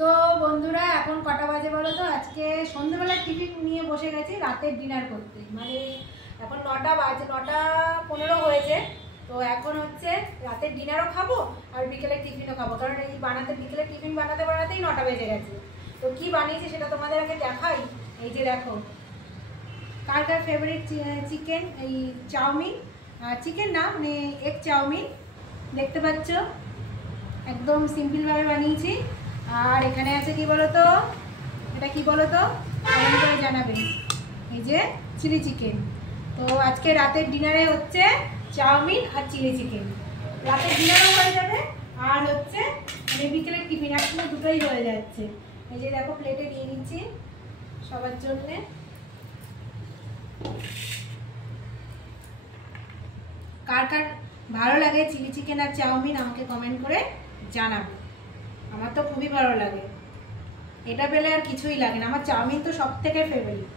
তো বন্ধুরা এখন কটা বাজে বলো তো? আজকে সন্ধ্যেবেলার টিফিন নিয়ে বসে গেছি রাতের ডিনার করতে। মানে এখন 9টা বাজে, 9:15 হয়েছে। তো এখন হচ্ছে রাতের ডিনারও খাবো আর বিকেলের টিফিনও খাবো, কারণ এই বিকেলের টিফিন বানাতে বানাতেই 9টা বেজে গেছে। তো কি বানিয়েছি সেটা তোমাদের আগে দেখাই। এই যে দেখো, কার কার ফেভারিট চিকেন, এই চাউমিন, চিকেন না মানে এগ চাউমিন দেখতে পাচ্ছ, একদম সিম্পলভাবে বানিয়েছি। আর এখানে আছে কি বলতো, এটা কি বলতো কমেন্ট করে জানাবেন। এই যে চিলি চিকেন। তো আজকে রাতের ডিনারে হচ্ছে চাউমিন আর চিলি চিকেন। রাতের ডিনারও হয়ে যাবে আর হচ্ছে মানে বিকেলের টিফিন একসঙ্গে দুটোই হয়ে যাচ্ছে। এই যে দেখো প্লেটে নিয়ে নিচ্ছি সবার জন্যে। কার কার ভালো লাগে চিলি চিকেন আর চাউমিন আমাকে কমেন্ট করে জানাবে। আমার তো খুবই ভালো লাগে, এটা পেলে আর কিছুই লাগে না। আমার চাউমিন তো সব থেকে ফেভারিট।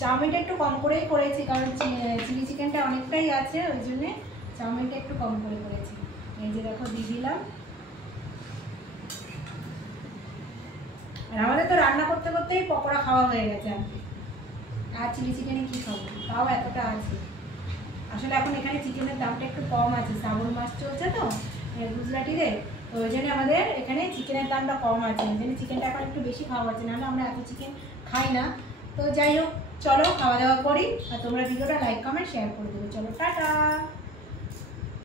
চাউমিনটা একটু কম করেই করেছি, কারণ চিলি চিকেনটা অনেকটাই আছে, ওই জন্যে চাউমিনটা একটু কম করে করেছি। এই যে দেখো দিয়ে দিলাম। আর আমাদের তো রান্না করতে করতেই পকোড়া খাওয়া হয়ে গেছে। আর চিলি চিকেনে কি খাবো, তাও এতটা আছে। আসলে এখন এখানে চিকেনের দামটা একটু কম আছে, শ্রাবণ মাস চলছে তো গুজরাটিতে, তো ওই জন্য আমাদের এখানে চিকেনের দামটা কম আছে। ওই জন্য চিকেনটা এখন একটু বেশি খাওয়া হচ্ছে, নাহলে আমরা এত চিকেন খাই না। তো যাই হোক, চলো খাওয়া দাওয়া করি। আর তোমরা ভিডিওটা লাইক কমেন্ট শেয়ার করে দেবে। চলো টাটা।